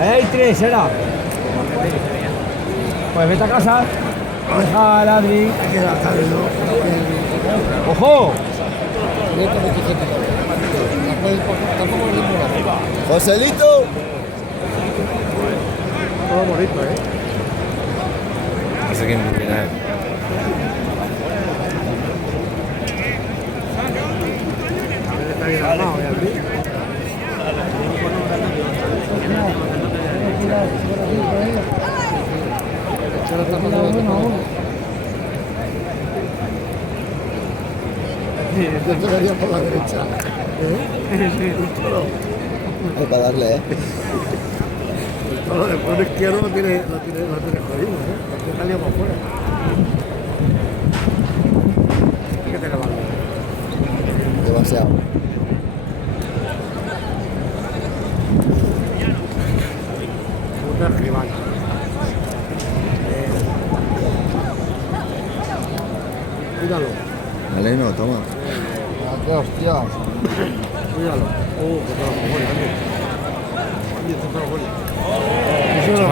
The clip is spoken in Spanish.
Ahí hay tres, era. Pues vete a casa. Deja al Adri. ¡Ojo! Joselito. Todo bonito, ¿eh? No sé quién viene. Está bien armado, ¿eh, Adri? Yo tocaría por la derecha. Hay para darle, ¿eh? Todo el pueblo izquierdo lo tiene jodido, ¿eh? Lo salió por fuera. ¿Qué te levanta? Demasiado. Puta rival. Cuídalo. Vale, no, toma. Hostia. Cuídalo. Que te lo bueno, ¿eh? Oye, te lo bueno. Eso es lo